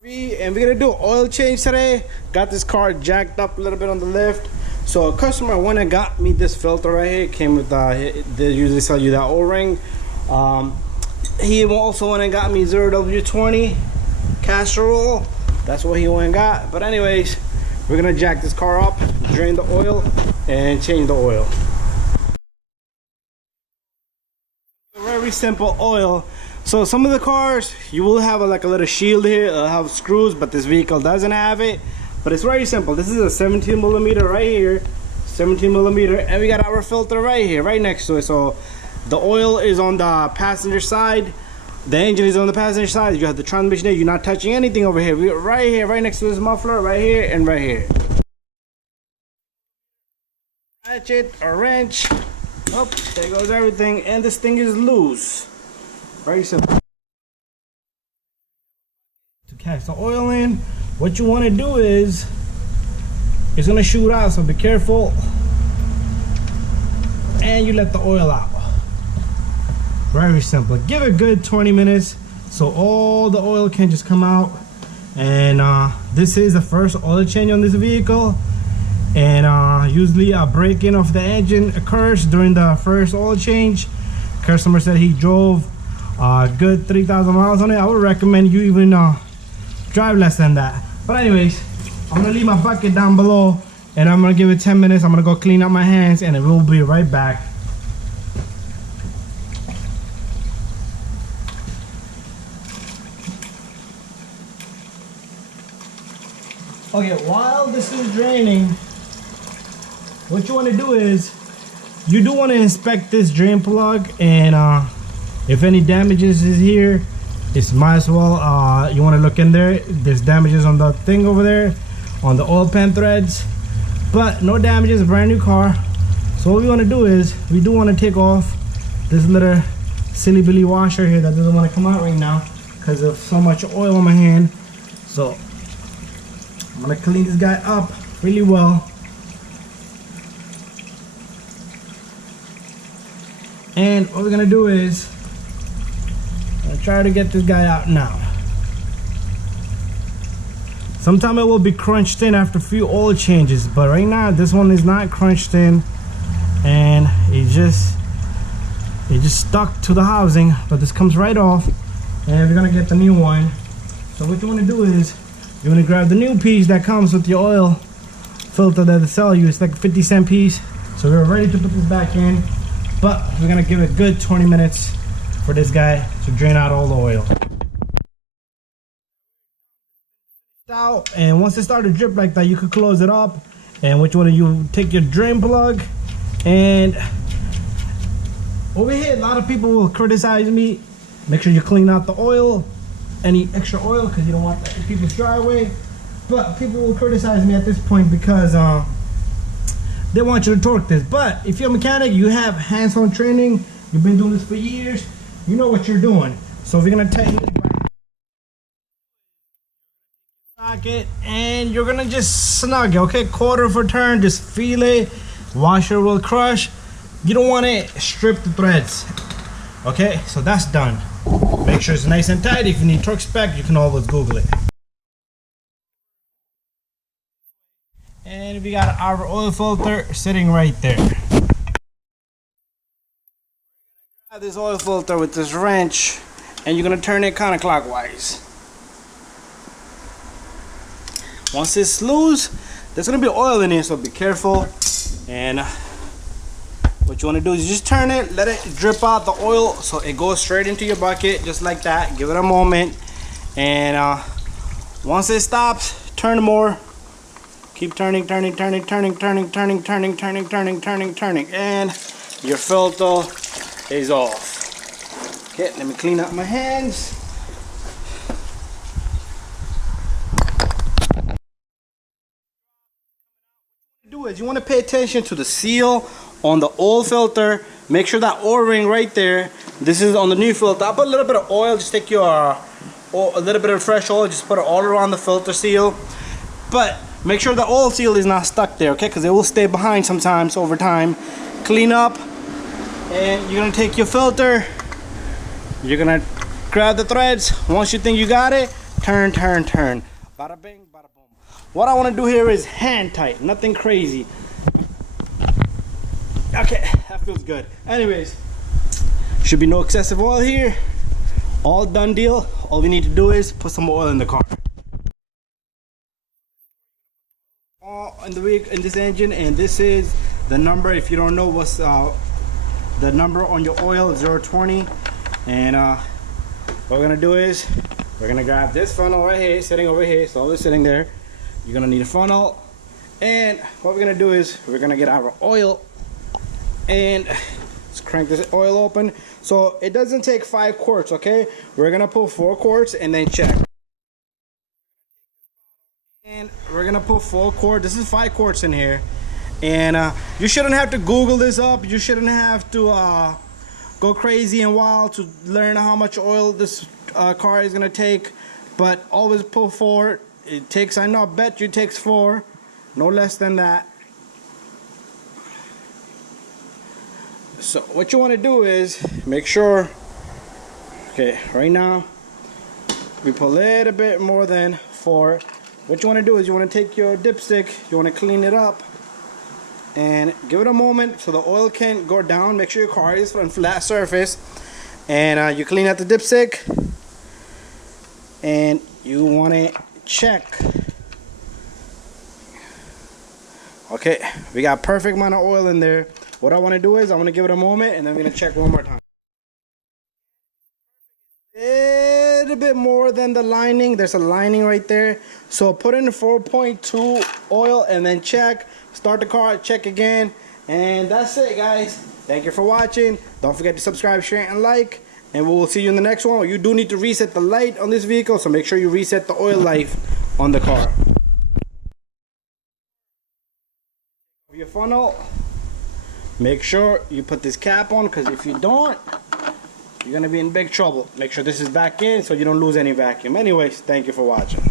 And we're gonna do an oil change today. Got this car jacked up a little bit on the lift. So a customer went and got me this filter right here. It came with they usually sell you that O-ring. He also went and got me 0W20 castor oil. That's what he went and got. But anyways, we're gonna jack this car up, drain the oil, and change the oil. Very simple oil. So some of the cars you will have like a little shield here, it'll have screws, but this vehicle doesn't have it. But it's very simple. This is a 17 millimeter right here, 17 millimeter, and we got our filter right here, right next to it. So the oil is on the passenger side, the engine is on the passenger side. You have the transmission there. You're not touching anything over here. We're right here, right next to this muffler, right here and right here. Ratchet or wrench. Oh, there goes everything, and this thing is loose. Very simple. To catch the oil in, what you want to do is it's gonna shoot out, so be careful. And you let the oil out. Very simple. Give it a good 20 minutes so all the oil can just come out. And this is the first oil change on this vehicle. And usually a break-in of the engine occurs during the first oil change. Customer said he drove good 3,000 miles on it. I would recommend you even drive less than that. But anyways, I'm gonna leave my bucket down below and I'm gonna give it 10 minutes. I'm gonna go clean up my hands and we'll be right back. Okay, while this is draining, what you want to do is you do want to inspect this drain plug, and if any damages is here, it's might as well you want to look in there. There's damages on the thing over there on the oil pan threads, but no damages, brand new car. So what we want to do is we do want to take off this little silly billy washer here that doesn't want to come out right now because of so much oil on my hand. So I'm gonna clean this guy up really well. And what we're gonna do is I'm gonna try to get this guy out now. Sometime it will be crunched in after a few oil changes, but right now this one is not crunched in, and it just stuck to the housing. But this comes right off, and we're gonna get the new one. So what you want to do is you want to grab the new piece that comes with the oil filter that they sell you. It's like a 50-cent piece. So we're ready to put this back in, but we're gonna give it a good 20 minutes for this guy to drain out all the oil. And once it started to drip like that, you could close it up. And what you want to do, you take your drain plug, and over here a lot of people will criticize me. Make sure you clean out the oil, any extra oil, because you don't want that in people's driveway. But people will criticize me at this point because they want you to torque this. But if you're a mechanic, you have hands-on training, you've been doing this for years, you know what you're doing. So we're gonna tighten this socket, and you're gonna just snug it, okay? Quarter of a turn, just feel it. Washer will crush. You don't want to strip the threads. Okay, so that's done. Make sure it's nice and tight. If you need torque spec, you can always Google it. And we got our oil filter sitting right there. Grab this oil filter with this wrench, and you're gonna turn it counterclockwise. Once it's loose, there's gonna be oil in here, so be careful. And what you want to do is you just turn it, let it drip out the oil so it goes straight into your bucket, just like that. Give it a moment, and once it stops, turn more. Keep turning, turning, turning, turning, turning, turning, turning, turning, turning, turning, turning, and your filter is off. Okay, let me clean up my hands. Is you want to pay attention to the seal on the oil filter. Make sure that O-ring right there, this is on the new filter. I put a little bit of oil, just take your a little bit of fresh oil, just put it all around the filter seal. But make sure the oil seal is not stuck there, okay, because it will stay behind sometimes over time. Clean up, and you're gonna take your filter, you're gonna grab the threads. Once you think you got it, turn, turn, turn. Bada bing, bada boom. What I want to do here is hand tight, nothing crazy. Okay, that feels good. Anyways, should be no excessive oil here. All done deal. All we need to do is put some oil in the car. In this engine, and this is the number. If you don't know what's the number on your oil, 020. And what we're gonna do is we're gonna grab this funnel right here, sitting over here. So it's sitting there. You're gonna need a funnel, and what we're gonna do is we're gonna get our oil, and let's crank this oil open. So it doesn't take 5 quarts, okay? We're gonna put 4 quarts and then check. And we're gonna put 4 quarts. This is 5 quarts in here, and you shouldn't have to Google this up. You shouldn't have to go crazy and wild to learn how much oil this car is gonna take. But always put 4. It takes, I know, I bet you it takes 4, no less than that. So what you want to do is make sure. Okay, right now we put a little bit more than 4. What you want to do is you want to take your dipstick, you want to clean it up and give it a moment so the oil can go down. Make sure your car is on flat surface, and you clean out the dipstick, and you want to check. Okay, we got perfect amount of oil in there. What I want to do is I want to give it a moment, and then I'm going to check one more time. A little bit more than the lining. There's a lining right there. So put in 4.2 oil and then check. Start the car, check again. And that's it, guys. Thank you for watching. Don't forget to subscribe, share, and like. And we will see you in the next one. You do need to reset the light on this vehicle, so make sure you reset the oil life on the car. Your funnel. Make sure you put this cap on, because if you don't, you're gonna be in big trouble. Make sure this is back in so you don't lose any vacuum. Anyways, thank you for watching.